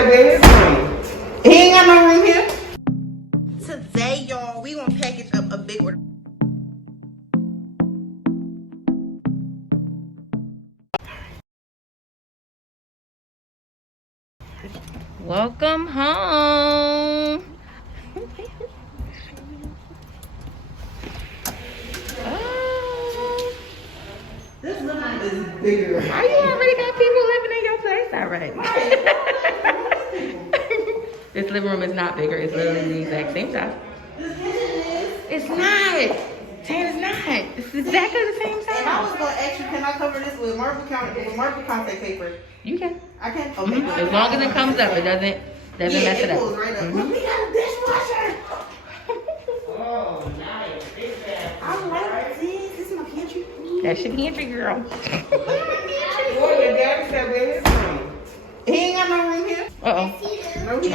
said where his room? He ain't got no room here. Today, y'all, we gonna package up a big order. Welcome home. Oh, This living room is bigger. why you already got people living in your place? All right. This living room is not bigger. It's literally the exact same size. This kitchen is. It's not. Tan, it's not. It's exactly the same And I was size. gonna ask you, can I cover this with marble contact paper? You can. I can. Okay. Good. As long as it comes up, it doesn't mess it It up. pulls right up. Look, we got a dishwasher. Oh, nice. I like this. This is my pantry. That's your pantry, girl. Boy, your daddy said where his room? He ain't got no room here. Uh-oh. No, he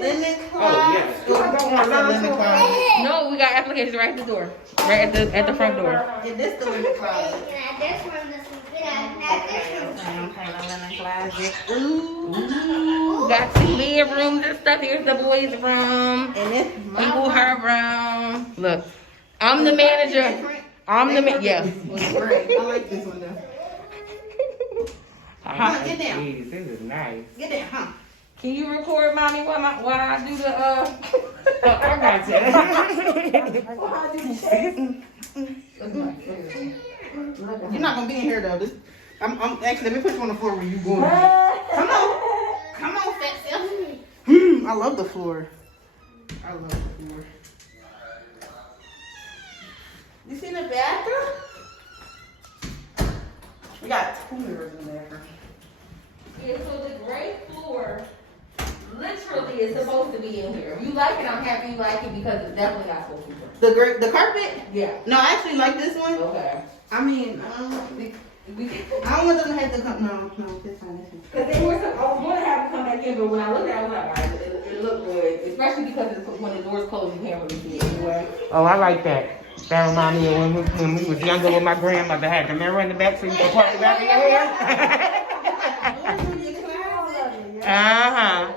Linen closet. No, we got applications right at the door. Right at the front door. And this the linen closet. Ooh, got two bedrooms and stuff. Here's the boys' room. And this People her room. Look, I'm the manager. I'm the man. Yeah. Great. I like this one though. Get down. Jeez, this is nice. Get down, huh? Can you record, mommy, while I do the I got you. You're not gonna be in here though. I'm actually, let me put you on the floor where you going. Come on, fat self. I love the floor. I love the floor. You see the bathroom? We got 2 mirrors in the bathroom. Yeah, so the gray floor literally is supposed to be in here. If you like it, I'm happy you like it because it's definitely not supposed to be here. The carpet? Yeah. No, I actually like this one. Okay. I mean, I don't want them to have to come. No, this one. Because I was going to have to come back in, but when I looked at it, I was like, all right, it looked good. Especially because when the doors close, you can't really see it anyway. Oh, I like that. That reminds me of when we was younger with my grandmother. Had the mirror in the back so you could park the back of your hair. Uh-huh.